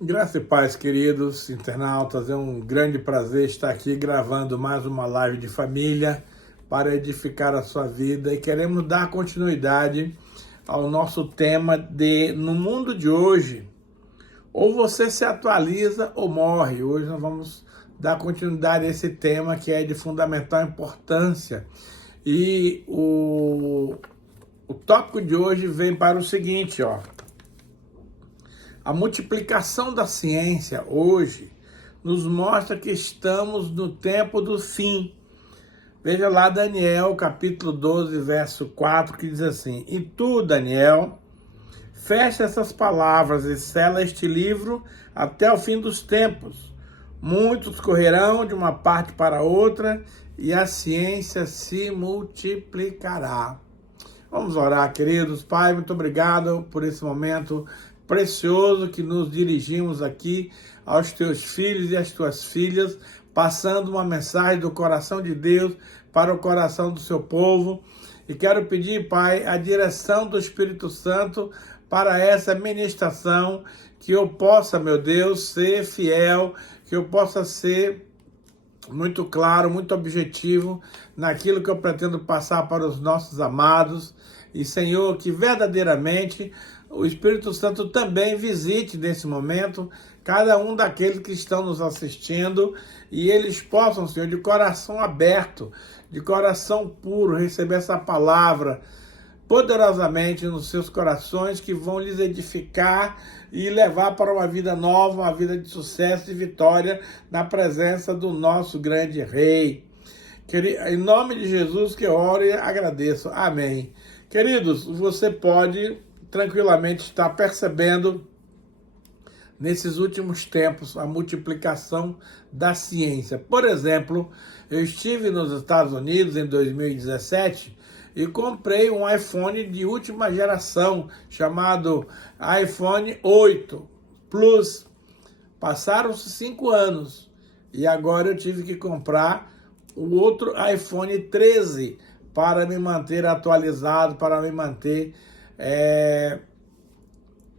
Graça e paz, queridos internautas. É um grande prazer estar aqui gravando mais uma live de família para edificar a sua vida e queremos dar continuidade ao nosso tema de no mundo de hoje, ou você se atualiza ou morre. Hoje nós vamos dar continuidade a esse tema que é de fundamental importância. E o tópico de hoje vem para o seguinte, A multiplicação da ciência hoje nos mostra que estamos no tempo do fim. Veja lá Daniel, capítulo 12, verso 4, que diz assim: E tu, Daniel, fecha essas palavras e sela este livro até o fim dos tempos. Muitos correrão de uma parte para outra e a ciência se multiplicará. Vamos orar, queridos. Pai, muito obrigado por esse momento precioso que nos dirigimos aqui aos teus filhos e às tuas filhas, passando uma mensagem do coração de Deus para o coração do seu povo. E quero pedir, Pai, a direção do Espírito Santo para essa ministração, que eu possa, meu Deus, ser fiel, que eu possa ser muito claro, muito objetivo naquilo que eu pretendo passar para os nossos amados. E, Senhor, que verdadeiramente o Espírito Santo também visite nesse momento cada um daqueles que estão nos assistindo e eles possam, Senhor, de coração aberto, de coração puro, receber essa palavra poderosamente nos seus corações, que vão lhes edificar e levar para uma vida nova, uma vida de sucesso e vitória na presença do nosso grande Rei. Em nome de Jesus que eu oro e agradeço. Amém. Queridos, você pode tranquilamente estar percebendo nesses últimos tempos a multiplicação da ciência. Por exemplo, eu estive nos Estados Unidos em 2017 e comprei um iPhone de última geração, chamado iPhone 8 Plus. Passaram-se 5 anos e agora eu tive que comprar o outro iPhone 13 para me manter atualizado, para me manter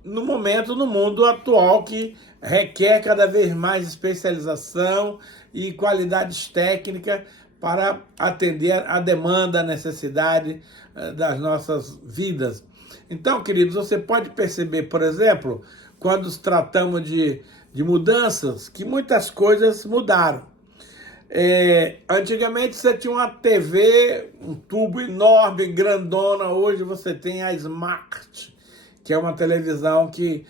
no momento, no mundo atual, que requer cada vez mais especialização e qualidades técnicas para atender a demanda, a necessidade das nossas vidas. Então, queridos, você pode perceber, por exemplo, quando tratamos de mudanças, que muitas coisas mudaram. Antigamente você tinha uma TV, um tubo enorme, grandona. Hoje você tem a Smart, que é uma televisão que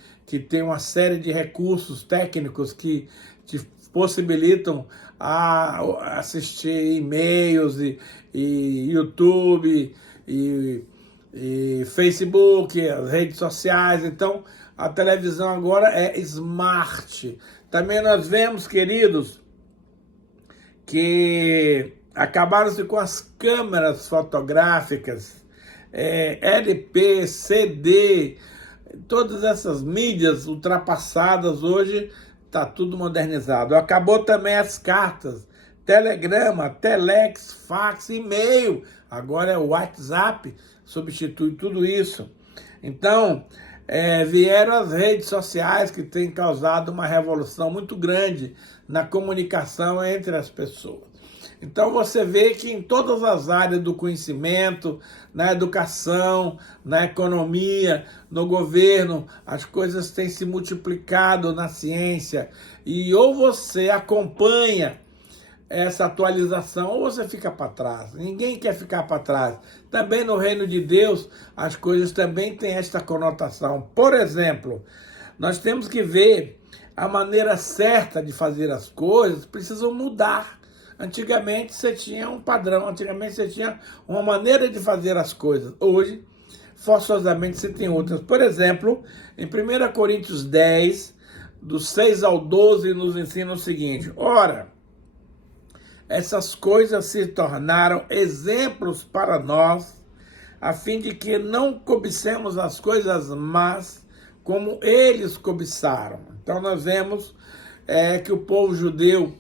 tem uma série de recursos técnicos que te possibilitam a assistir e-mails e YouTube e Facebook, as redes sociais. Então, a televisão agora é Smart. Também nós vemos, queridos, que acabaram-se com as câmeras fotográficas, LP, CD, todas essas mídias ultrapassadas. Hoje está tudo modernizado. Acabou também as cartas, telegrama, telex, fax, e-mail. Agora é o WhatsApp, substitui tudo isso. Então, vieram as redes sociais, que têm causado uma revolução muito grande na comunicação entre as pessoas. Então você vê que em todas as áreas do conhecimento, na educação, na economia, no governo, as coisas têm se multiplicado na ciência. E ou você acompanha essa atualização, ou você fica para trás. Ninguém quer ficar para trás. Também no reino de Deus, as coisas também têm esta conotação. Por exemplo, nós temos que ver a maneira certa de fazer as coisas, precisam mudar. Antigamente você tinha um padrão, antigamente você tinha uma maneira de fazer as coisas. Hoje, forçosamente, você tem outras. Por exemplo, em 1 Coríntios 10, do 6 ao 12, nos ensina o seguinte: Ora, essas coisas se tornaram exemplos para nós, a fim de que não cobicemos as coisas más como eles cobiçaram. Então nós vemos que o povo judeu,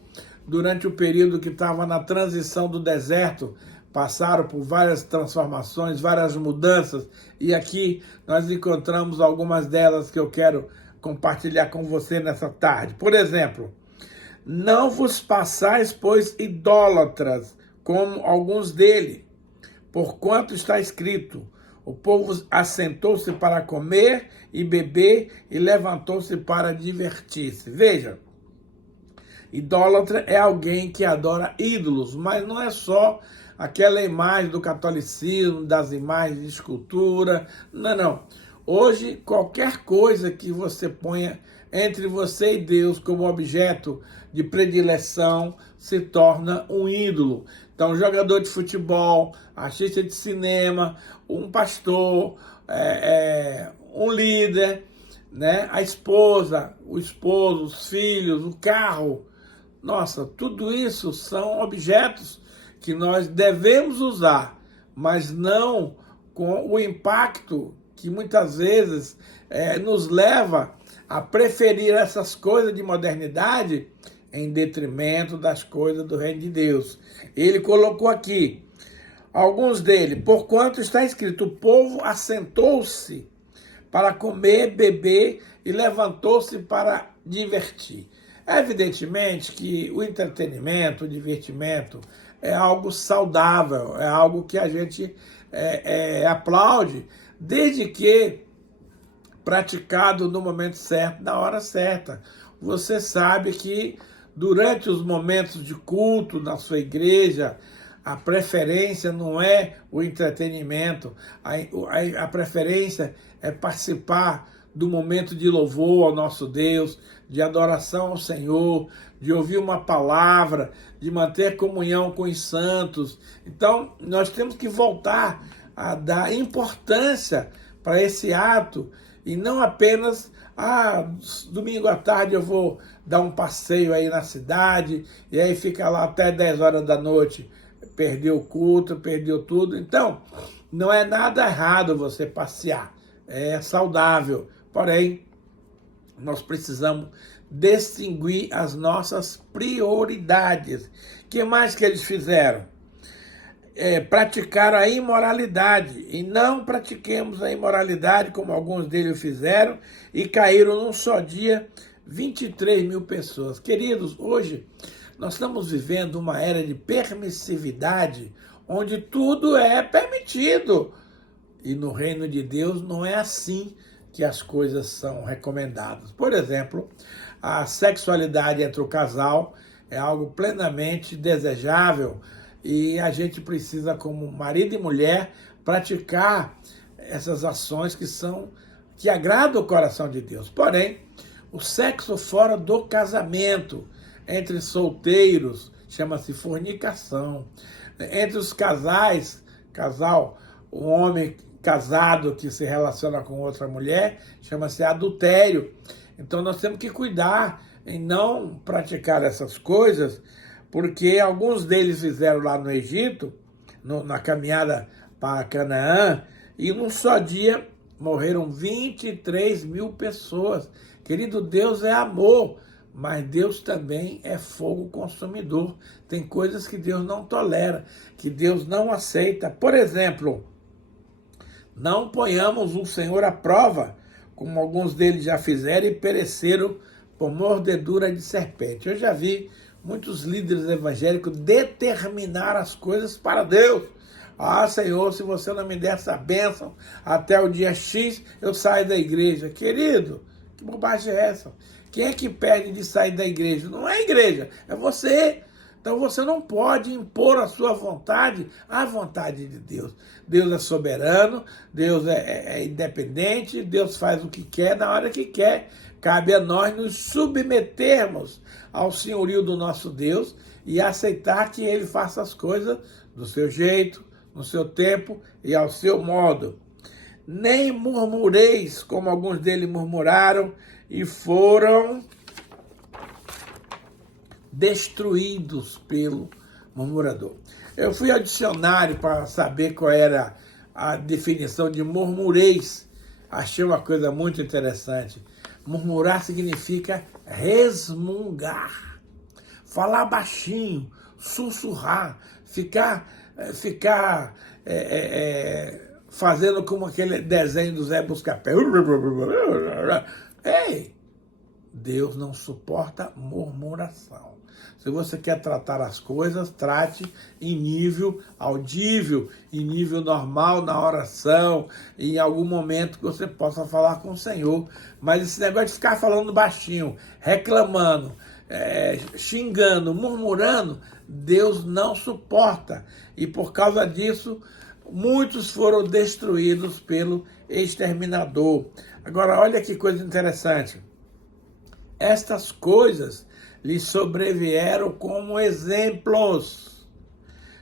durante o período que estava na transição do deserto, passaram por várias transformações, várias mudanças, e aqui nós encontramos algumas delas que eu quero compartilhar com você nessa tarde. Por exemplo, não vos passais, pois, idólatras, como alguns dele, porquanto está escrito, o povo assentou-se para comer e beber e levantou-se para divertir-se. Veja, idólatra é alguém que adora ídolos, mas não é só aquela imagem do catolicismo, das imagens de escultura, não. Hoje, qualquer coisa que você ponha entre você e Deus como objeto de predileção se torna um ídolo. Então, jogador de futebol, artista de cinema, um pastor, um líder, né? A esposa, o esposo, os filhos, o carro. Nossa, tudo isso são objetos que nós devemos usar, mas não com o impacto que muitas vezes nos leva a preferir essas coisas de modernidade em detrimento das coisas do reino de Deus. Ele colocou aqui, alguns dele, porquanto está escrito, o povo assentou-se para comer, beber e levantou-se para divertir. Evidentemente que o entretenimento, o divertimento é algo saudável, é algo que a gente aplaude, desde que praticado no momento certo, na hora certa. Você sabe que durante os momentos de culto na sua igreja, a preferência não é o entretenimento, a preferência é participar do momento de louvor ao nosso Deus, de adoração ao Senhor, de ouvir uma palavra, de manter comunhão com os santos. Então, nós temos que voltar a dar importância para esse ato e não apenas, domingo à tarde eu vou dar um passeio aí na cidade e aí fica lá até 10 horas da noite, perdeu o culto, perdeu tudo. Então, não é nada errado você passear, é saudável, porém, nós precisamos distinguir as nossas prioridades. O que mais que eles fizeram? Praticaram a imoralidade, e não pratiquemos a imoralidade como alguns deles fizeram, e caíram num só dia 23 mil pessoas. Queridos, hoje nós estamos vivendo uma era de permissividade, onde tudo é permitido, e no reino de Deus não é assim que as coisas são recomendadas. Por exemplo, a sexualidade entre o casal é algo plenamente desejável, e a gente precisa, como marido e mulher, praticar essas ações que agradam o coração de Deus. Porém, o sexo fora do casamento, entre solteiros, chama-se fornicação. Entre os casal, o homem casado que se relaciona com outra mulher, chama-se adultério. Então nós temos que cuidar em não praticar essas coisas, porque alguns deles fizeram lá no Egito, na caminhada para Canaã, e num só dia morreram 23 mil pessoas. Querido, Deus é amor, mas Deus também é fogo consumidor. Tem coisas que Deus não tolera, que Deus não aceita. Por exemplo, não ponhamos o Senhor à prova, como alguns deles já fizeram e pereceram por mordedura de serpente. Eu já vi muitos líderes evangélicos determinar as coisas para Deus. Senhor, se você não me der essa bênção até o dia X, eu saio da igreja. Querido, que bobagem é essa? Quem é que pede de sair da igreja? Não é a igreja, é você. Então você não pode impor a sua vontade à vontade de Deus. Deus é soberano, Deus é independente, Deus faz o que quer na hora que quer. Cabe a nós nos submetermos ao senhorio do nosso Deus e aceitar que Ele faça as coisas do seu jeito, no seu tempo e ao seu modo. Nem murmureis, como alguns deles murmuraram, e foram destruídos pelo murmurador. Eu fui ao dicionário para saber qual era a definição de murmureis. Achei uma coisa muito interessante. Murmurar significa resmungar, falar baixinho, sussurrar, ficar fazendo como aquele desenho do Zé Buscapé. Ei, Deus não suporta murmuração. Se você quer tratar as coisas, trate em nível audível, em nível normal, na oração, em algum momento que você possa falar com o Senhor. Mas esse negócio de ficar falando baixinho, reclamando, xingando, murmurando, Deus não suporta. E por causa disso, muitos foram destruídos pelo exterminador. Agora, olha que coisa interessante. Estas coisas lhe sobrevieram como exemplos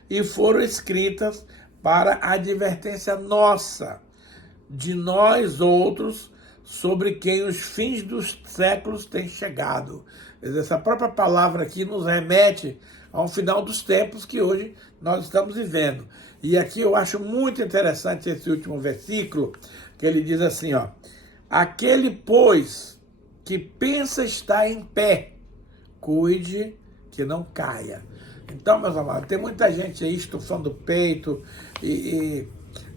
e foram escritas para advertência nossa, de nós outros, sobre quem os fins dos séculos têm chegado. Essa própria palavra aqui nos remete ao final dos tempos que hoje nós estamos vivendo. E aqui eu acho muito interessante esse último versículo, que ele diz assim, ó: aquele, pois, que pensa estar em pé, cuide que não caia. Então, meus amados, tem muita gente aí estufando o peito e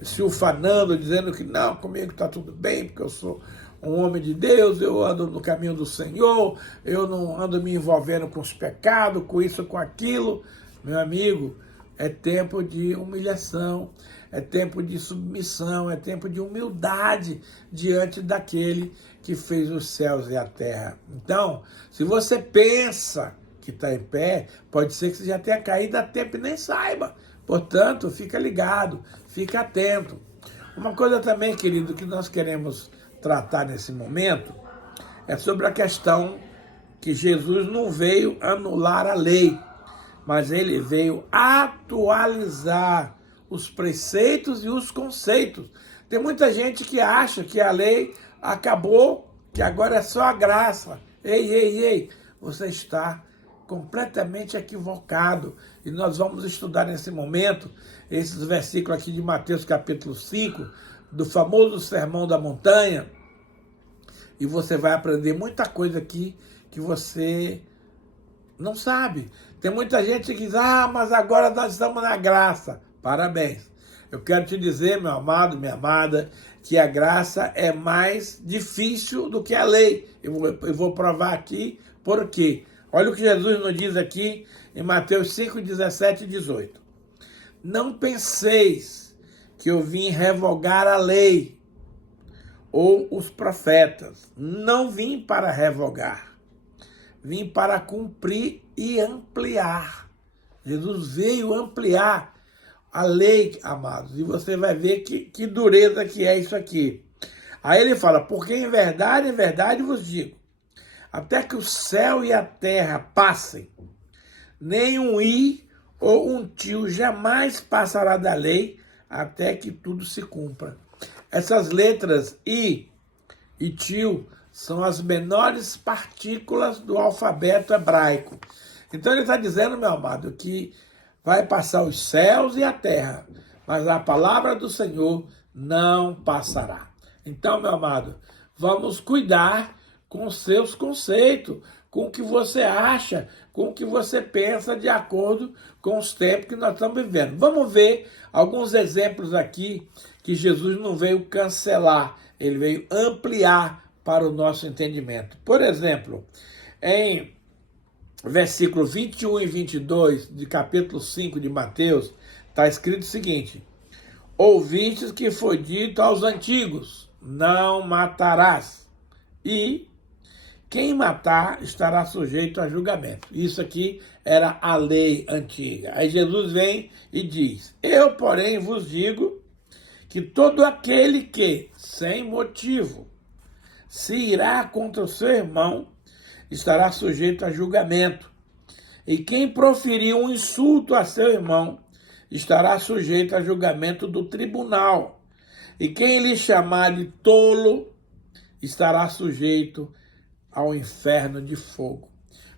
se ufanando, dizendo que não, comigo está tudo bem, porque eu sou um homem de Deus, eu ando no caminho do Senhor, eu não ando me envolvendo com os pecados, com isso, com aquilo. Meu amigo, é tempo de humilhação, é tempo de submissão, é tempo de humildade diante daquele que fez os céus e a terra. Então, se você pensa que está em pé, pode ser que você já tenha caído a tempo e nem saiba. Portanto, fica ligado, fica atento. Uma coisa também, querido, que nós queremos tratar nesse momento é sobre a questão que Jesus não veio anular a lei, mas ele veio atualizar os preceitos e os conceitos. Tem muita gente que acha que a lei acabou, que agora é só a graça. Ei, você está completamente equivocado. E nós vamos estudar nesse momento esses versículos aqui de Mateus capítulo 5, do famoso Sermão da Montanha, e você vai aprender muita coisa aqui que você não sabe. Tem muita gente que diz, mas agora nós estamos na graça. Parabéns. Eu quero te dizer, meu amado, minha amada, que a graça é mais difícil do que a lei. Eu vou provar aqui por quê. Olha o que Jesus nos diz aqui em Mateus 5, 17 e 18. Não penseis que eu vim revogar a lei ou os profetas. Não vim para revogar. Vim para cumprir e ampliar. Jesus veio ampliar a lei, amados. E você vai ver que dureza que é isso aqui. Aí ele fala, porque em verdade vos digo, até que o céu e a terra passem, nem um i ou um tio jamais passará da lei, até que tudo se cumpra. Essas letras i e tio são as menores partículas do alfabeto hebraico. Então ele está dizendo, meu amado, que vai passar os céus e a terra, mas a palavra do Senhor não passará. Então, meu amado, vamos cuidar com os seus conceitos, com o que você acha, com o que você pensa de acordo com os tempos que nós estamos vivendo. Vamos ver alguns exemplos aqui que Jesus não veio cancelar, ele veio ampliar para o nosso entendimento. Por exemplo, em versículo 21 e 22 de capítulo 5 de Mateus, está escrito o seguinte: ouvistes que foi dito aos antigos, não matarás, e quem matar estará sujeito a julgamento. Isso aqui era a lei antiga. Aí Jesus vem e diz, eu, porém, vos digo que todo aquele que, sem motivo, se irá contra o seu irmão, estará sujeito a julgamento. E quem proferir um insulto a seu irmão, estará sujeito a julgamento do tribunal. E quem lhe chamar de tolo, estará sujeito ao inferno de fogo.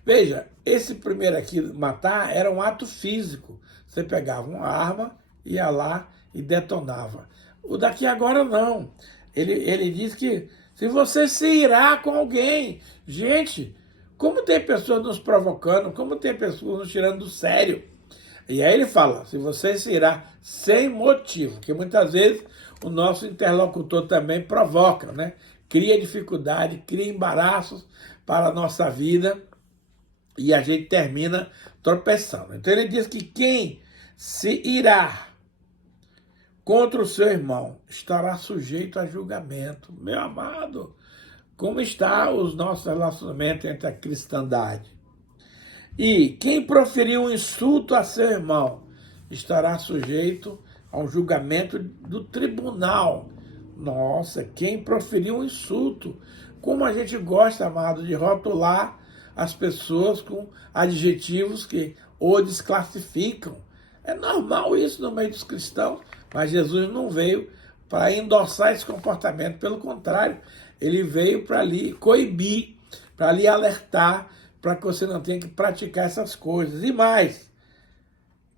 Veja, esse primeiro aqui, matar, era um ato físico. Você pegava uma arma, ia lá e detonava. O daqui agora não. Ele diz que se você se irá com alguém, gente, como tem pessoas nos provocando, como tem pessoas nos tirando do sério. E aí ele fala, se você se irá sem motivo, que muitas vezes o nosso interlocutor também provoca, né? cria dificuldade, cria embaraços para a nossa vida e a gente termina tropeçando. Então ele diz que quem se irá contra o seu irmão estará sujeito a julgamento. Meu amado, como está os nossos relacionamentos entre a cristandade? E quem proferir um insulto a seu irmão estará sujeito ao julgamento do tribunal. Nossa, quem proferir um insulto. Como a gente gosta, amado, de rotular as pessoas com adjetivos que o desclassificam. É normal isso no meio dos cristãos, mas Jesus não veio para endossar esse comportamento. Pelo contrário, ele veio para lhe coibir, para lhe alertar, para que você não tenha que praticar essas coisas. E mais,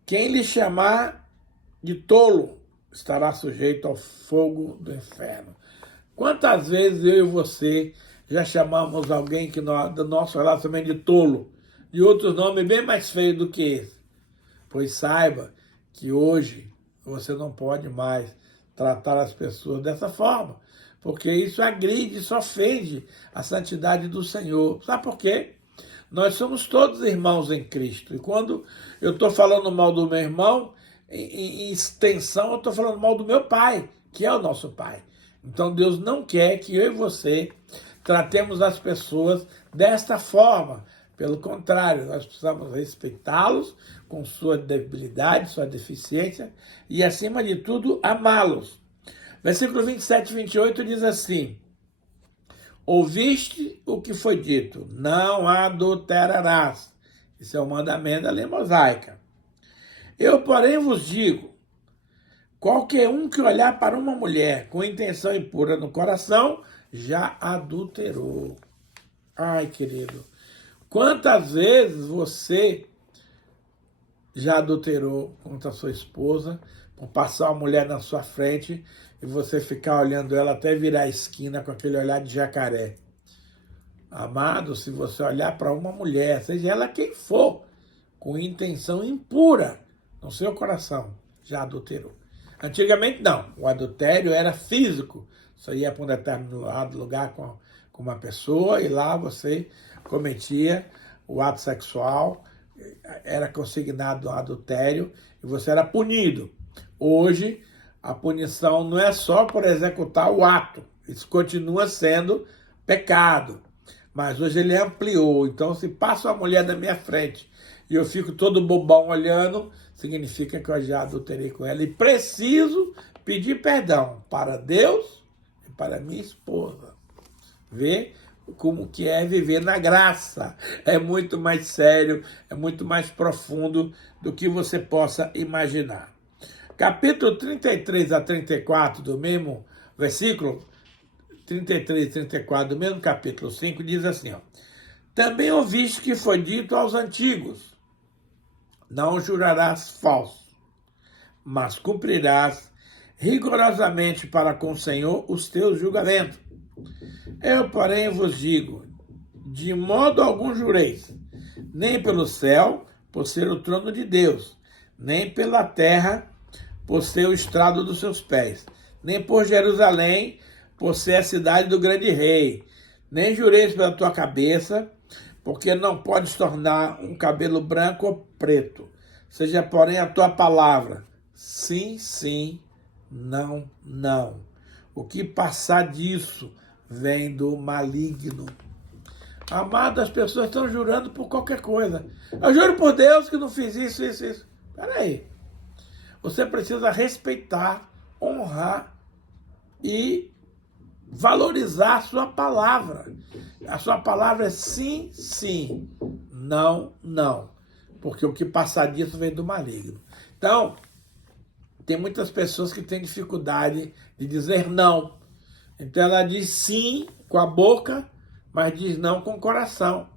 quem lhe chamar de tolo estará sujeito ao fogo do inferno. Quantas vezes eu e você já chamamos alguém do nosso relacionamento de tolo, de outros nomes bem mais feios do que esse? Pois saiba que hoje você não pode mais tratar as pessoas dessa forma, porque isso agride, isso ofende a santidade do Senhor. Sabe por quê? Nós somos todos irmãos em Cristo. E quando eu estou falando mal do meu irmão, em extensão, eu estou falando mal do meu Pai, que é o nosso Pai. Então Deus não quer que eu e você tratemos as pessoas desta forma. Pelo contrário, nós precisamos respeitá-los com sua debilidade, sua deficiência e, acima de tudo, amá-los. Versículo 27 e 28 diz assim: ouviste o que foi dito, não adulterarás. Isso é o mandamento da lei mosaica. Eu, porém, vos digo, qualquer um que olhar para uma mulher com intenção impura no coração, já adulterou. Ai, querido, quantas vezes você já adulterou contra a sua esposa, por passar uma mulher na sua frente e você ficar olhando ela até virar a esquina com aquele olhar de jacaré? Amado, se você olhar para uma mulher, seja ela quem for, com intenção impura no seu coração, já adulterou. Antigamente não, o adultério era físico. Você ia para um determinado lugar com uma pessoa e lá você cometia o ato sexual, era consignado ao adultério e você era punido. Hoje, a punição não é só por executar o ato, isso continua sendo pecado, mas hoje ele ampliou. Então, se passa uma mulher na minha frente e eu fico todo bobão olhando, significa que eu já adulterei com ela e preciso pedir perdão para Deus e para minha esposa. Vê como que é viver na graça. É muito mais sério, é muito mais profundo do que você possa imaginar. Capítulo 33 a 34 do mesmo versículo, 33 e 34 do mesmo capítulo 5, diz assim, ó: também ouviste que foi dito aos antigos, não jurarás falso, mas cumprirás rigorosamente para com o Senhor os teus julgamentos. Eu, porém, vos digo, de modo algum jureis, nem pelo céu, por ser o trono de Deus, nem pela terra, por ser o estrado dos seus pés, nem por Jerusalém, por ser a cidade do grande rei, nem jureis pela tua cabeça, porque não podes tornar um cabelo branco ou preto. Seja, porém, a tua palavra, sim, sim, não, não. O que passar disso vem do maligno. Amado, as pessoas estão jurando por qualquer coisa. Eu juro por Deus que não fiz isso, isso, isso. Peraí. Você precisa respeitar, honrar e valorizar a sua palavra. A sua palavra é sim, sim, não, não. Porque o que passar disso vem do maligno. Então, tem muitas pessoas que têm dificuldade de dizer não. Então ela diz sim com a boca, mas diz não com o coração.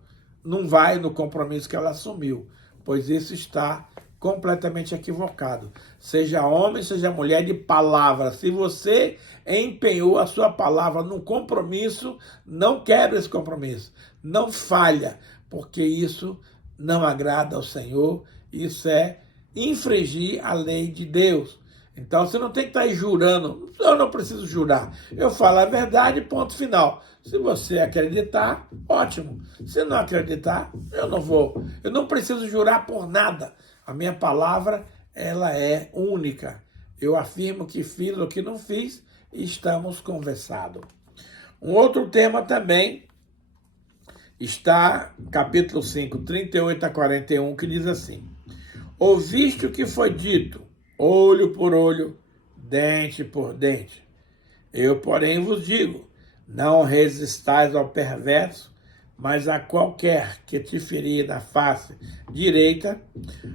Não vai no compromisso que ela assumiu, pois isso está completamente equivocado. Seja homem, seja mulher de palavra. Se você empenhou a sua palavra num compromisso, não quebre esse compromisso. Não falha, porque isso não agrada ao Senhor. Isso é infringir a lei de Deus. Então você não tem que estar aí jurando. Eu não preciso jurar. Eu falo a verdade, ponto final. Se você acreditar, ótimo. Se não acreditar, eu não vou. Eu não preciso jurar por nada. A minha palavra, ela é única. Eu afirmo que fiz o que não fiz e estamos conversados. Um outro tema também está, capítulo 5, 38 a 41, que diz assim: ouviste o que foi dito, olho por olho, dente por dente. Eu, porém, vos digo, não resistais ao perverso, mas a qualquer que te ferir na face direita,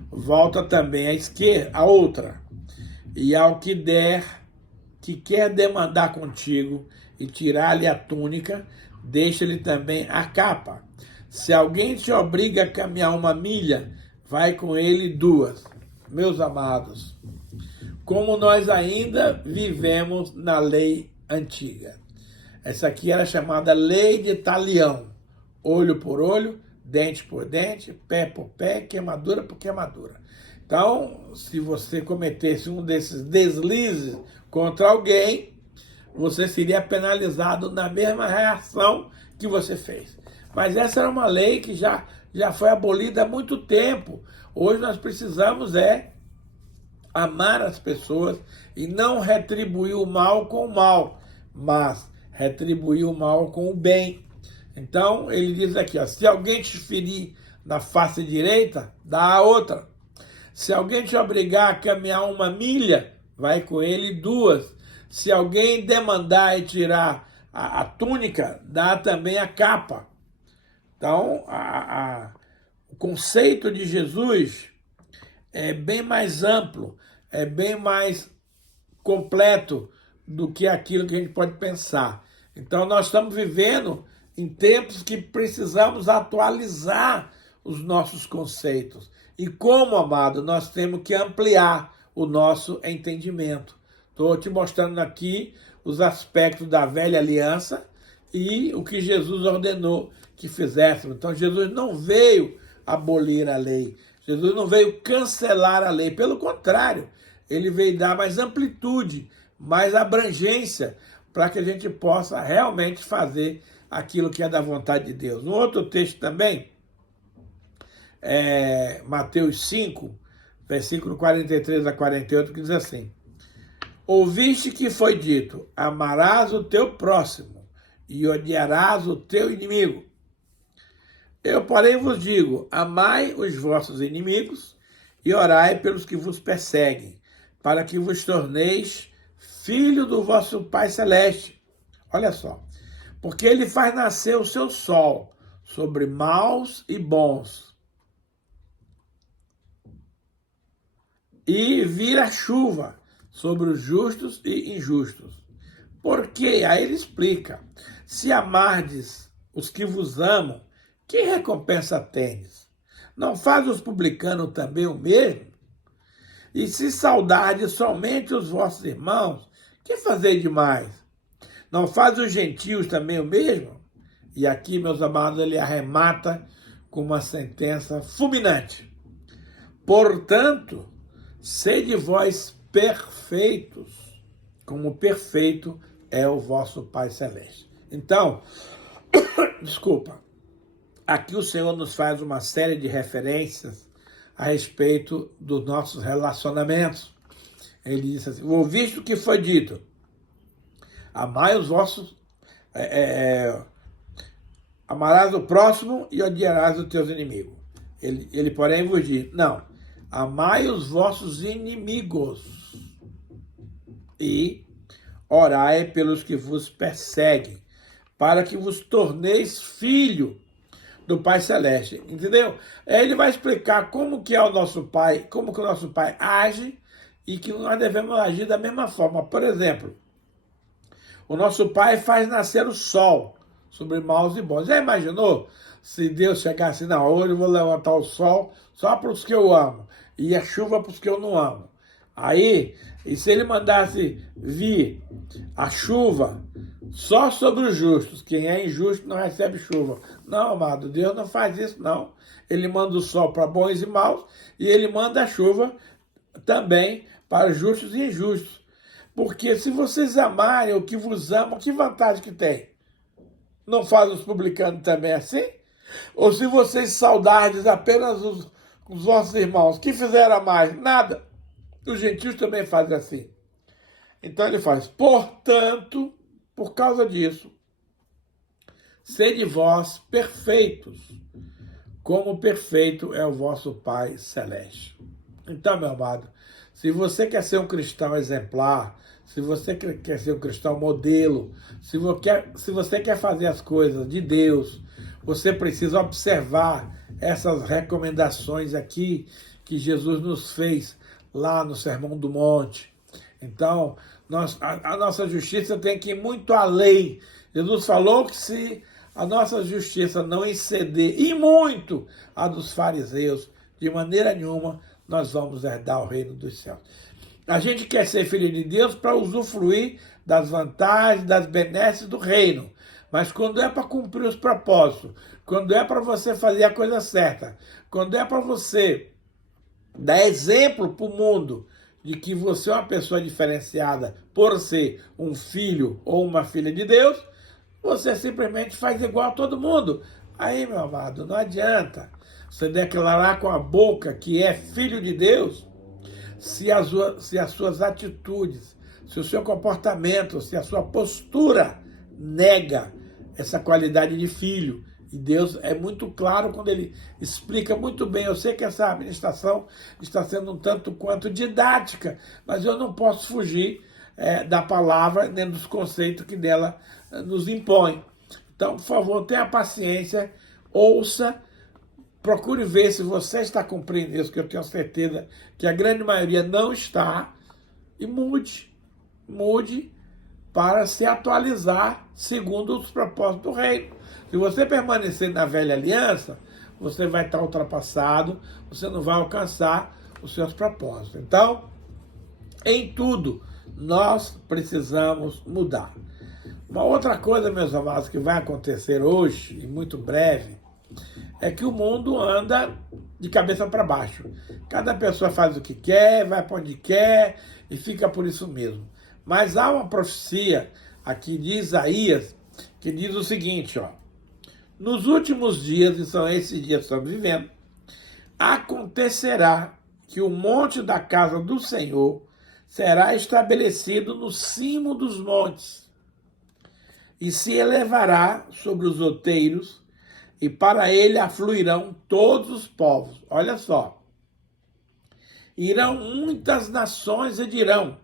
volta também à esquerda, a outra. E ao que quer demandar contigo e tirar-lhe a túnica, deixa-lhe também a capa. Se alguém te obriga a caminhar 1 milha, vai com ele 2. Meus amados, como nós ainda vivemos na lei antiga. Essa aqui era chamada lei de talião. Olho por olho, dente por dente, pé por pé, queimadura por queimadura. Então, se você cometesse um desses deslizes contra alguém, você seria penalizado na mesma reação que você fez. Mas essa era uma lei que já foi abolida há muito tempo. Hoje nós precisamos amar as pessoas e não retribuir o mal com o mal, mas retribuir o mal com o bem. Então, ele diz aqui, ó, se alguém te ferir na face direita, dá a outra. Se alguém te obrigar a caminhar 1 milha, vai com ele 2. Se alguém demandar e tirar a túnica, dá também a capa. Então, o conceito de Jesus é bem mais amplo, é bem mais completo do que aquilo que a gente pode pensar. Então, nós estamos vivendo em tempos que precisamos atualizar os nossos conceitos. E como, amado, nós temos que ampliar o nosso entendimento. Estou te mostrando aqui os aspectos da velha aliança e o que Jesus ordenou que fizéssemos. Então, Jesus não veio abolir a lei. Jesus não veio cancelar a lei. Pelo contrário, ele veio dar mais amplitude, mais abrangência, para que a gente possa realmente fazer aquilo que é da vontade de Deus. Um outro texto também, Mateus 5, versículo 43 a 48, que diz assim: ouviste que foi dito, amarás o teu próximo e odiarás o teu inimigo. Eu, porém, vos digo, amai os vossos inimigos e orai pelos que vos perseguem, para que vos torneis filho do vosso Pai Celeste. Olha só, porque ele faz nascer o seu sol sobre maus e bons, e vira chuva sobre os justos e injustos. Porque, aí ele explica, se amardes os que vos amam, que recompensa tendes? Não faz os publicanos também o mesmo? E se saudardes somente os vossos irmãos, que fazeis demais? Não faz os gentios também o mesmo? E aqui, meus amados, ele arremata com uma sentença fulminante. Portanto, sede vós perfeitos, como perfeito é o vosso Pai Celeste. Então, desculpa, aqui o Senhor nos faz uma série de referências a respeito dos nossos relacionamentos. Ele diz assim: ouviste o que foi dito, amai os vossos, amarás o próximo e odiarás os teus inimigos. Ele porém vos diz, não, amai os vossos inimigos e orai pelos que vos perseguem, para que vos torneis filho do Pai Celeste, entendeu? Aí ele vai explicar como que é o nosso Pai, como que o nosso Pai age e que nós devemos agir da mesma forma. Por exemplo, o nosso Pai faz nascer o sol sobre maus e bons. Já imaginou se Deus chegasse, não, hoje eu vou levantar o sol só para os que eu amo e a chuva para os que eu não amo? Aí, e se ele mandasse vir a chuva só sobre os justos, quem é injusto não recebe chuva? Não, amado, Deus não faz isso, não. Ele manda o sol para bons e maus e ele manda a chuva também para justos e injustos. Porque se vocês amarem o que vos amam, que vantagem que tem? Não fazem os publicanos também assim? Ou se vocês saudardes apenas os vossos irmãos, que fizeram a mais? Nada. Os gentios também fazem assim. Então ele faz, portanto, por causa disso, sede vós perfeitos, como perfeito é o vosso Pai Celeste. Então, meu amado, se você quer ser um cristão exemplar, se você quer ser um cristão modelo, se você quer fazer as coisas de Deus, você precisa observar essas recomendações aqui que Jesus nos fez lá no Sermão do Monte. Então, a nossa justiça tem que ir muito além. Jesus falou que se a nossa justiça não exceder, e muito, a dos fariseus, de maneira nenhuma, nós vamos herdar o reino dos céus. A gente quer ser filho de Deus para usufruir das vantagens, das benesses do reino. Mas quando é para cumprir os propósitos, quando é para você fazer a coisa certa, quando é para você dar exemplo para o mundo de que você é uma pessoa diferenciada por ser um filho ou uma filha de Deus, você simplesmente faz igual a todo mundo. Aí, meu amado, não adianta você declarar com a boca que é filho de Deus, se as suas atitudes, se o seu comportamento, se a sua postura nega essa qualidade de filho. E Deus é muito claro quando ele explica muito bem. Eu sei que essa administração está sendo um tanto quanto didática, mas eu não posso fugir da palavra nem dos conceitos que dela nos impõe. Então, por favor, tenha paciência, ouça, procure ver se você está cumprindo isso, que eu tenho certeza que a grande maioria não está, e mude para se atualizar segundo os propósitos do reino. Se você permanecer na velha aliança, você vai estar ultrapassado, você não vai alcançar os seus propósitos. Então, em tudo, nós precisamos mudar. Uma outra coisa, meus amados, que vai acontecer hoje, e muito breve, é que o mundo anda de cabeça para baixo. Cada pessoa faz o que quer, vai para onde quer e fica por isso mesmo. Mas há uma profecia aqui de Isaías que diz o seguinte, ó: nos últimos dias, e são esses dias que estamos vivendo, acontecerá que o monte da casa do Senhor será estabelecido no cimo dos montes e se elevará sobre os outeiros, e para ele afluirão todos os povos. Olha só. Irão muitas nações e dirão: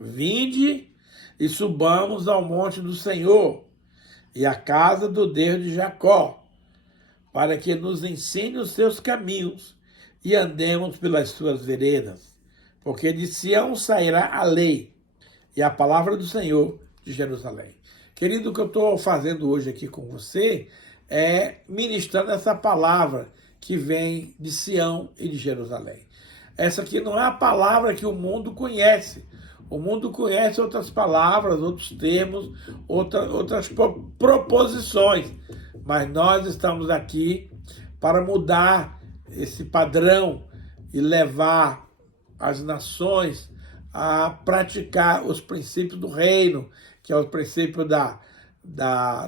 vinde e subamos ao monte do Senhor e à casa do Deus de Jacó, para que nos ensine os seus caminhos e andemos pelas suas veredas. Porque de Sião sairá a lei e a palavra do Senhor de Jerusalém. Querido, o que eu estou fazendo hoje aqui com você é ministrando essa palavra que vem de Sião e de Jerusalém. Essa aqui não é a palavra que o mundo conhece. O mundo conhece outras palavras, outros termos, outras proposições. Mas nós estamos aqui para mudar esse padrão e levar as nações a praticar os princípios do reino, que é o princípio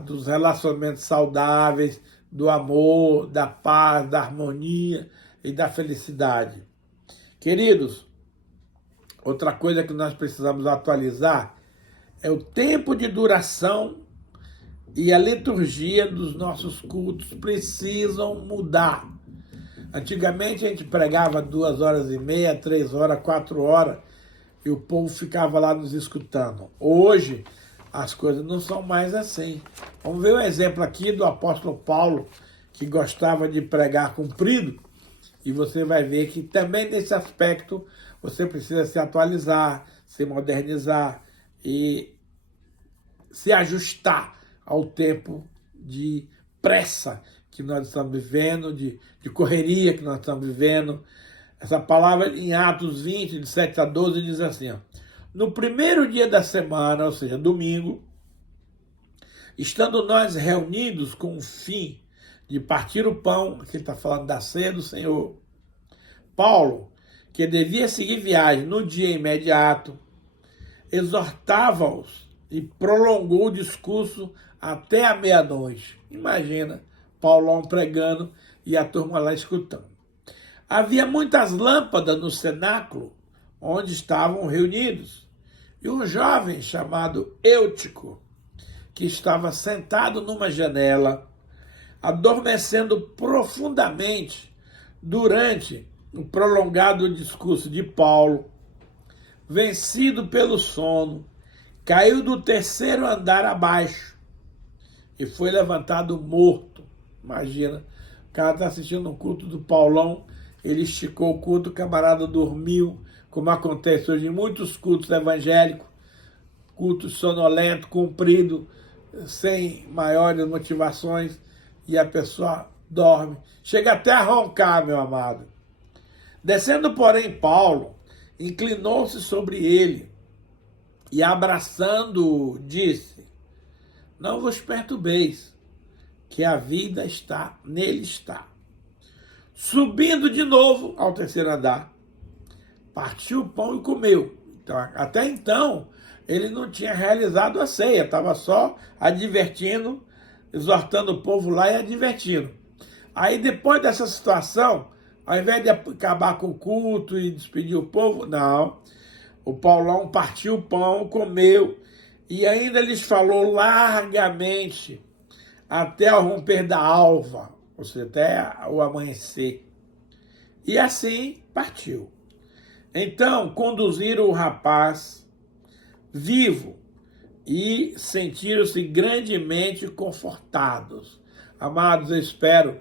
dos relacionamentos saudáveis, do amor, da paz, da harmonia e da felicidade. Queridos, outra coisa que nós precisamos atualizar é o tempo de duração e a liturgia dos nossos cultos precisam mudar. Antigamente a gente pregava 2h30, 3 horas, 4 horas e o povo ficava lá nos escutando. Hoje as coisas não são mais assim. Vamos ver um exemplo aqui do apóstolo Paulo, que gostava de pregar comprido, e você vai ver que também nesse aspecto você precisa se atualizar, se modernizar e se ajustar ao tempo de pressa que nós estamos vivendo, de correria que nós estamos vivendo. Essa palavra em Atos 20, de 7-12, diz assim, ó: no primeiro dia da semana, ou seja, domingo, estando nós reunidos com o fim de partir o pão, aqui ele está falando da ceia do Senhor, Paulo, que devia seguir viagem no dia imediato, exortava-os e prolongou o discurso até a meia-noite. Imagina, Paulão pregando e a turma lá escutando. Havia muitas lâmpadas no cenáculo onde estavam reunidos, e um jovem chamado Eutico, que estava sentado numa janela, adormecendo profundamente durante o prolongado discurso de Paulo, vencido pelo sono, caiu do terceiro andar abaixo e foi levantado morto. Imagina, o cara está assistindo um culto do Paulão, ele esticou o culto, o camarada dormiu, como acontece hoje em muitos cultos evangélicos, cultos sonolentos, comprido, sem maiores motivações, e a pessoa dorme. Chega até a roncar, meu amado. Descendo, porém, Paulo inclinou-se sobre ele e, abraçando-o, disse: não vos perturbeis, que a vida nele está. Subindo de novo ao terceiro andar, partiu o pão e comeu. Então, até então, ele não tinha realizado a ceia, estava só advertindo, exortando o povo lá e advertindo. Aí, depois dessa situação, ao invés de acabar com o culto e despedir o povo, não. O Paulão partiu o pão, comeu, e ainda lhes falou largamente até o romper da alva, ou seja, até o amanhecer. E assim partiu. Então conduziram o rapaz vivo e sentiram-se grandemente confortados. Amados, eu espero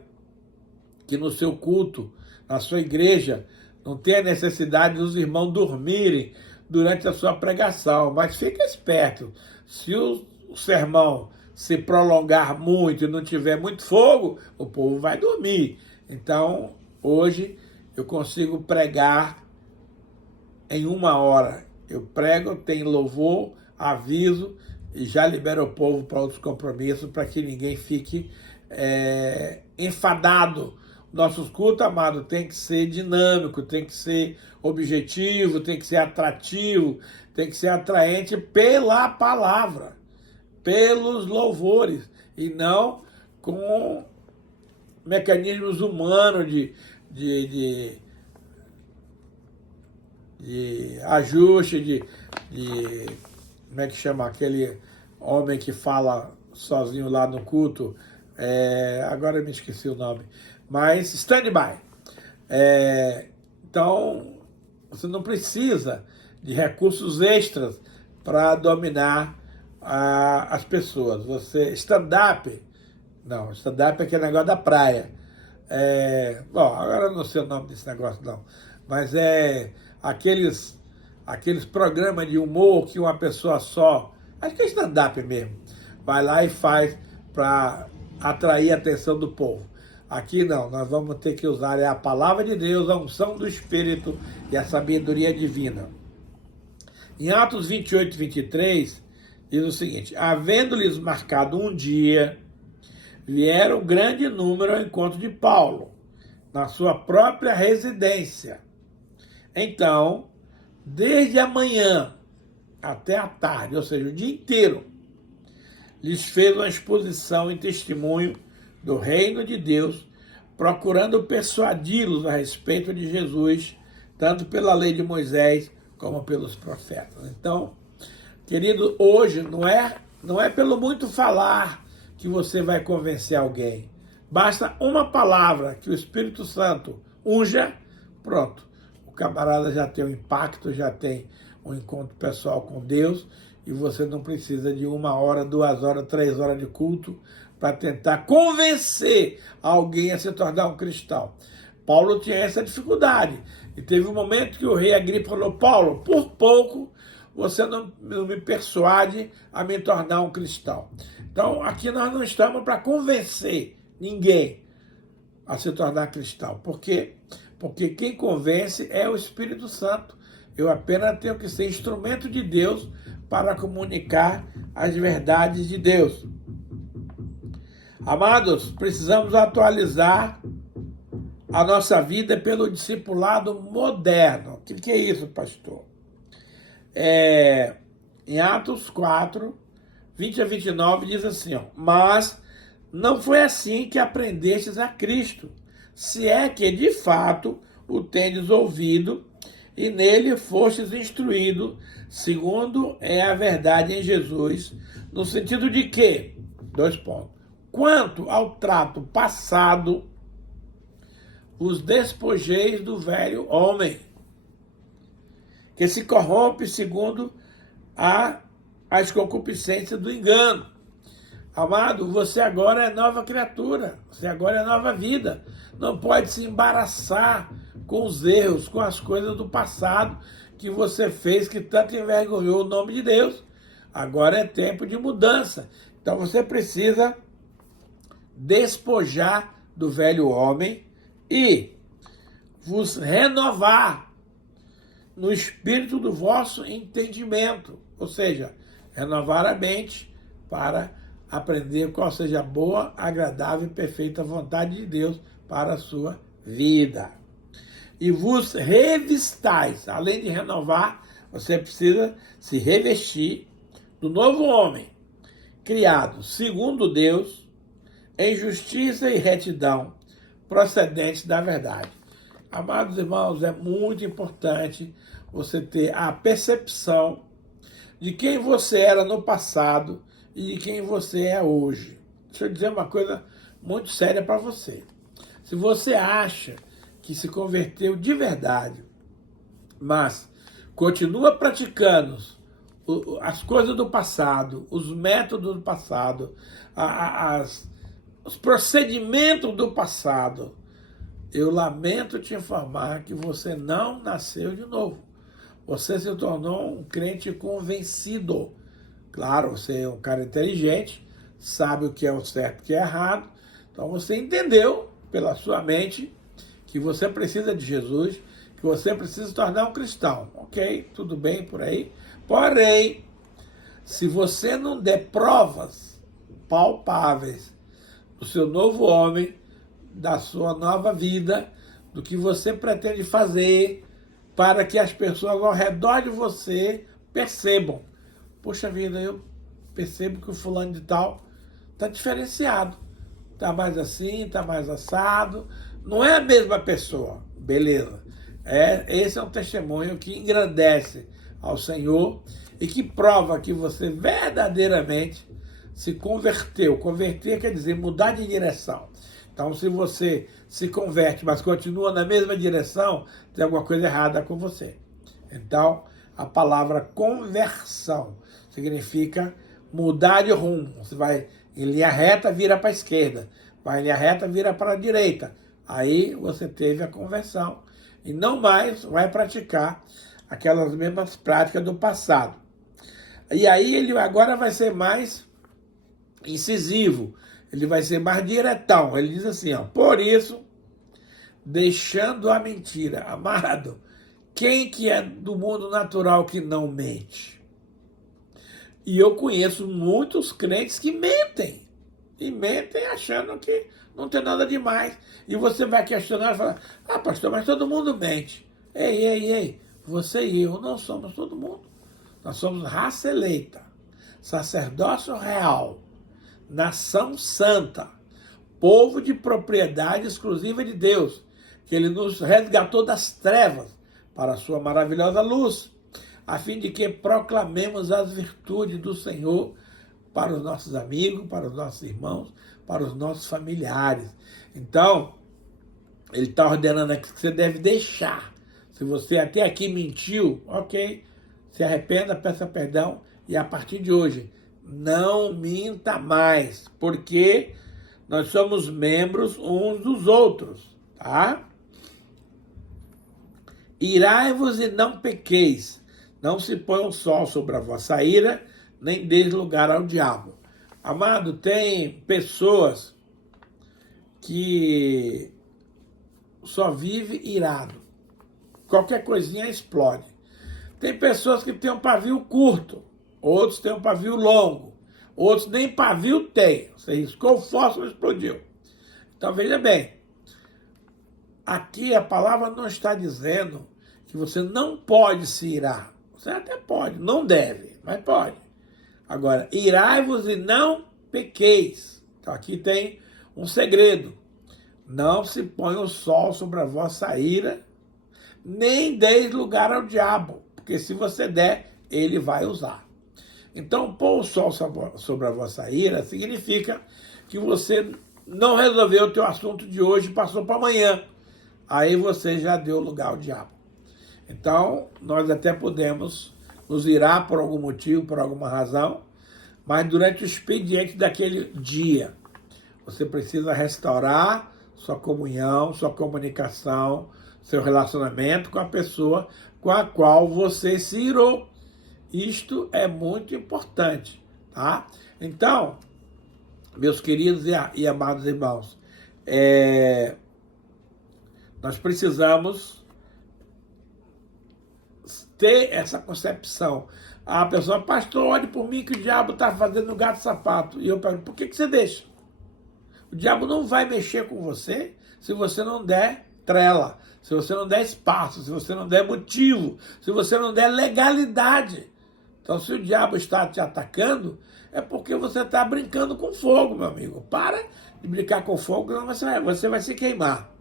que no seu culto, na sua igreja, não tenha necessidade dos irmãos dormirem durante a sua pregação, mas fique esperto. Se o sermão se prolongar muito e não tiver muito fogo, o povo vai dormir. Então, hoje, eu consigo pregar em 1 hora. Eu prego, tenho louvor, aviso e já libero o povo para outros compromissos, para que ninguém fique enfadado. Nossos cultos, amado, tem que ser dinâmico, tem que ser objetivo, tem que ser atrativo, tem que ser atraente pela palavra, pelos louvores, e não com mecanismos humanos de ajuste, como é que chama aquele homem que fala sozinho lá no culto, agora eu me esqueci o nome, mas stand-by. Então, você não precisa de recursos extras para dominar as pessoas. Stand-up, não, stand-up é aquele negócio da praia. Bom, agora eu não sei o nome desse negócio não, mas aqueles programas de humor que uma pessoa só, acho que é stand-up mesmo, vai lá e faz para atrair a atenção do povo. Aqui não, nós vamos ter que usar a palavra de Deus, a unção do Espírito e a sabedoria divina. Em Atos 28, 23, diz o seguinte: havendo-lhes marcado um dia, vieram um grande número ao encontro de Paulo, na sua própria residência. Então, desde a manhã até a tarde, ou seja, o dia inteiro, lhes fez uma exposição e testemunho do reino de Deus, procurando persuadi-los a respeito de Jesus, tanto pela lei de Moisés como pelos profetas. Então, querido, hoje não é pelo muito falar que você vai convencer alguém. Basta uma palavra que o Espírito Santo unja, pronto. O camarada já tem um impacto, já tem um encontro pessoal com Deus, e você não precisa de 1 hora, 2 horas, 3 horas de culto para tentar convencer alguém a se tornar um cristão. Paulo tinha essa dificuldade. E teve um momento que o rei Agripa falou: Paulo, por pouco você não me persuade a me tornar um cristão. Então, aqui nós não estamos para convencer ninguém a se tornar cristão. Por quê? Porque quem convence é o Espírito Santo. Eu apenas tenho que ser instrumento de Deus para comunicar as verdades de Deus. Amados, precisamos atualizar a nossa vida pelo discipulado moderno. O que é isso, pastor? Em Atos 4, 20 a 29, diz assim, ó, mas não foi assim que aprendestes a Cristo, se é que de fato o tendes ouvido e nele fostes instruído, segundo é a verdade em Jesus, no sentido de que, 2 pontos, quanto ao trato passado, os despojeis do velho homem, que se corrompe segundo as concupiscências do engano. Amado, você agora é nova criatura, você agora é nova vida. Não pode se embaraçar com os erros, com as coisas do passado que você fez, que tanto envergonhou o nome de Deus. Agora é tempo de mudança. Então você precisa despojar do velho homem e vos renovar no espírito do vosso entendimento. Ou seja, renovar a mente para aprender qual seja a boa, agradável e perfeita vontade de Deus para a sua vida. E vos revistais, além de renovar, você precisa se revestir do novo homem, criado segundo Deus, em justiça e retidão, procedentes da verdade. Amados irmãos, é muito importante você ter a percepção de quem você era no passado e de quem você é hoje. Deixa eu dizer uma coisa muito séria para você. Se você acha que se converteu de verdade, mas continua praticando as coisas do passado, os métodos do passado, os procedimentos do passado, eu lamento te informar que você não nasceu de novo. Você se tornou um crente convencido. Claro, você é um cara inteligente, sabe o que é o certo e o que é errado. Então você entendeu pela sua mente que você precisa de Jesus, que você precisa se tornar um cristão. Ok, tudo bem por aí. Porém, se você não der provas palpáveis do seu novo homem, da sua nova vida, do que você pretende fazer para que as pessoas ao redor de você percebam. Poxa vida, eu percebo que o fulano de tal está diferenciado. Está mais assim, está mais assado. Não é a mesma pessoa. Beleza. Esse é um testemunho que engrandece ao Senhor e que prova que você verdadeiramente se converteu. Converter quer dizer mudar de direção. Então, se você se converte, mas continua na mesma direção, tem alguma coisa errada com você. Então, a palavra conversão significa mudar de rumo. Você vai em linha reta, vira para a esquerda. Vai em linha reta, vira para a direita. Aí você teve a conversão. E não mais vai praticar aquelas mesmas práticas do passado. E aí ele agora vai ser mais incisivo. Ele vai ser mais diretão. Ele diz assim, ó, por isso, deixando a mentira. Amado, quem que é do mundo natural que não mente? E eu conheço muitos crentes que mentem. E mentem achando que não tem nada demais. E você vai questionar e falar, pastor, mas todo mundo mente. Ei, você e eu não somos todo mundo. Nós somos raça eleita, sacerdócio real, nação santa, povo de propriedade exclusiva de Deus, que Ele nos resgatou das trevas para a sua maravilhosa luz, a fim de que proclamemos as virtudes do Senhor para os nossos amigos, para os nossos irmãos, para os nossos familiares. Então, Ele está ordenando aqui que você deve deixar. Se você até aqui mentiu, ok, se arrependa, peça perdão, e a partir de hoje, não minta mais, porque nós somos membros uns dos outros, tá? Irai-vos e não pequeis, não se põe o sol sobre a vossa ira, nem deis lugar ao diabo. Amado, tem pessoas que só vivem irado. Qualquer coisinha explode. Tem pessoas que têm um pavio curto, outros têm um pavio longo, outros nem pavio tem. Você riscou o fósforo e explodiu. Então veja bem, aqui a palavra não está dizendo que você não pode se irar. Você até pode, não deve, mas pode. Agora, irai-vos e não pequeis. Então aqui tem um segredo. Não se põe o sol sobre a vossa ira, nem deis lugar ao diabo, porque se você der, ele vai usar. Então, pôr o sol sobre a vossa ira significa que você não resolveu o teu assunto de hoje e passou para amanhã. Aí você já deu lugar ao diabo. Então, nós até podemos nos irar por algum motivo, por alguma razão, mas durante o expediente daquele dia, você precisa restaurar sua comunhão, sua comunicação, seu relacionamento com a pessoa com a qual você se irou. Isto é muito importante, tá? Então, meus queridos e amados irmãos, nós precisamos ter essa concepção. A pessoa, pastor, olhe por mim que o diabo está fazendo gato sapato. E eu pergunto, por que você deixa? O diabo não vai mexer com você se você não der trela, se você não der espaço, se você não der motivo, se você não der legalidade. Então, se o diabo está te atacando, é porque você está brincando com fogo, meu amigo. Para de brincar com fogo, senão você vai se queimar.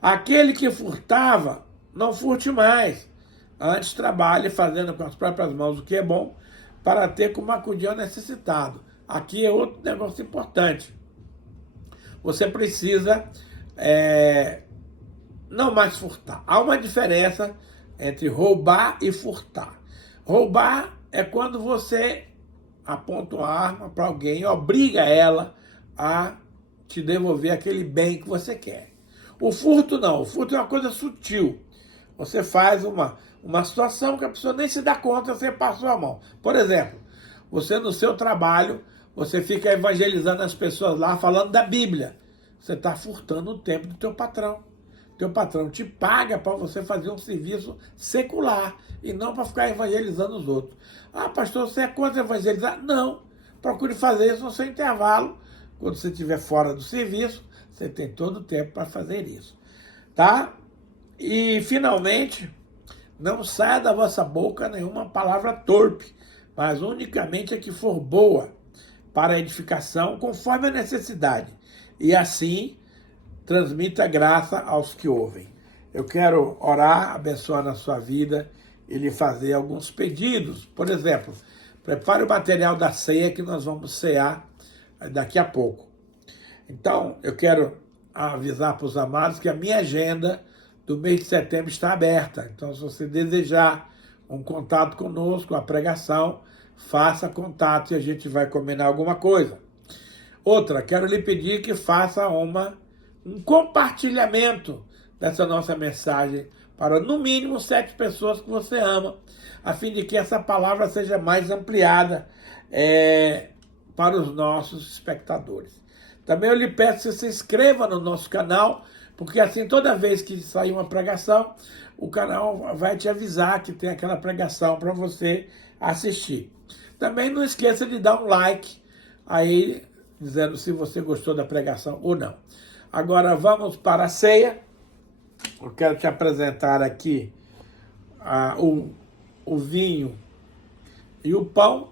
Aquele que furtava, não furte mais. Antes trabalhe fazendo com as próprias mãos o que é bom, para ter como acudir ao necessitado. Aqui é outro negócio importante. Você precisa não mais furtar. Há uma diferença entre roubar e furtar. Roubar é quando você aponta uma arma para alguém e obriga ela a te devolver aquele bem que você quer. O furto não. O furto é uma coisa sutil. Você faz uma situação que a pessoa nem se dá conta, você passou a mão. Por exemplo, você no seu trabalho, você fica evangelizando as pessoas lá, falando da Bíblia. Você está furtando o tempo do teu patrão. Teu patrão te paga para você fazer um serviço secular e não para ficar evangelizando os outros. Ah, pastor, você é contra evangelizar? Não. Procure fazer isso no seu intervalo. Quando você estiver fora do serviço, você tem todo o tempo para fazer isso. Tá? E, finalmente, não saia da vossa boca nenhuma palavra torpe, mas unicamente a que for boa para a edificação, conforme a necessidade. E assim, transmita graça aos que ouvem. Eu quero orar, abençoar na sua vida e lhe fazer alguns pedidos. Por exemplo, prepare o material da ceia que nós vamos cear daqui a pouco. Então, eu quero avisar para os amados que a minha agenda do mês de setembro está aberta. Então, se você desejar um contato conosco, a pregação, faça contato e a gente vai combinar alguma coisa. Outra, quero lhe pedir que faça um compartilhamento dessa nossa mensagem para, no mínimo, 7 pessoas que você ama, a fim de que essa palavra seja mais ampliada para os nossos espectadores. Também eu lhe peço que se inscreva no nosso canal, porque assim, toda vez que sair uma pregação, o canal vai te avisar que tem aquela pregação para você assistir. Também não esqueça de dar um like aí, dizendo se você gostou da pregação ou não. Agora vamos para a ceia. Eu quero te apresentar aqui o vinho e o pão,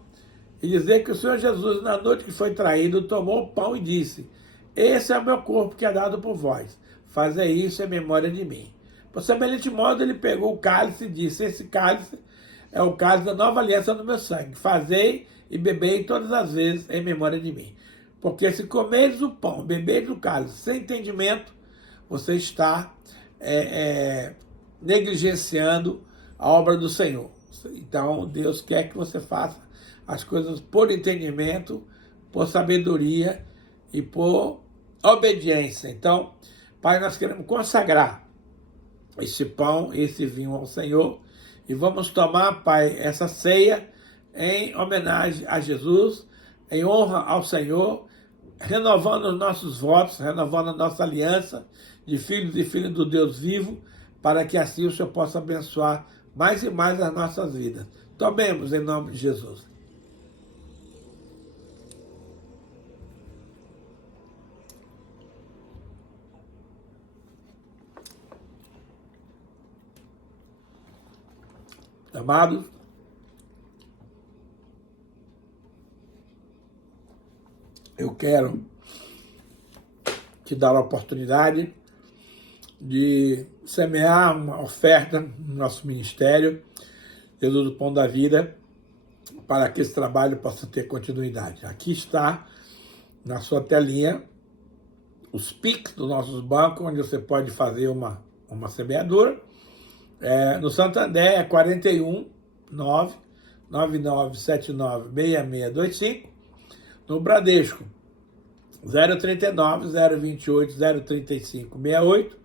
e dizer que o Senhor Jesus, na noite que foi traído, tomou o pão e disse: esse é o meu corpo que é dado por vós. Fazei isso em memória de mim. Por semelhante modo, ele pegou o cálice e disse: esse cálice é o cálice da nova aliança no meu sangue. Fazei e bebei todas as vezes em memória de mim. Porque se comeres o pão, beberes o cálice sem entendimento, você está negligenciando a obra do Senhor. Então, Deus quer que você faça as coisas por entendimento, por sabedoria e por obediência. Então, Pai, nós queremos consagrar esse pão, esse vinho ao Senhor, e vamos tomar, Pai, essa ceia em homenagem a Jesus, em honra ao Senhor, renovando os nossos votos, renovando a nossa aliança de filhos e filhas do Deus vivo, para que assim o Senhor possa abençoar mais e mais as nossas vidas. Tomemos em nome de Jesus. Amados, eu quero te dar a oportunidade de semear uma oferta no nosso ministério, Jesus do Pão da Vida, para que esse trabalho possa ter continuidade. Aqui está, na sua telinha, os PIX dos nossos bancos, onde você pode fazer uma semeadura. No Santander é 41 99979 6625. No Bradesco, 039 028 035 68.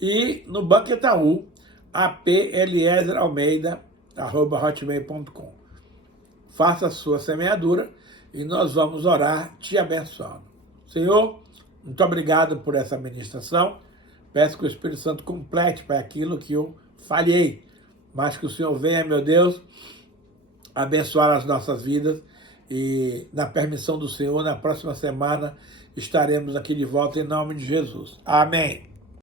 E no Banco Itaú, aplieseralmeida@hotmail.com. Faça a sua semeadura e nós vamos orar te abençoando. Senhor, muito obrigado por essa ministração. Peço que o Espírito Santo complete para aquilo que eu falhei, mas que o Senhor venha, meu Deus, abençoar as nossas vidas e, na permissão do Senhor, na próxima semana estaremos aqui de volta em nome de Jesus. Amém.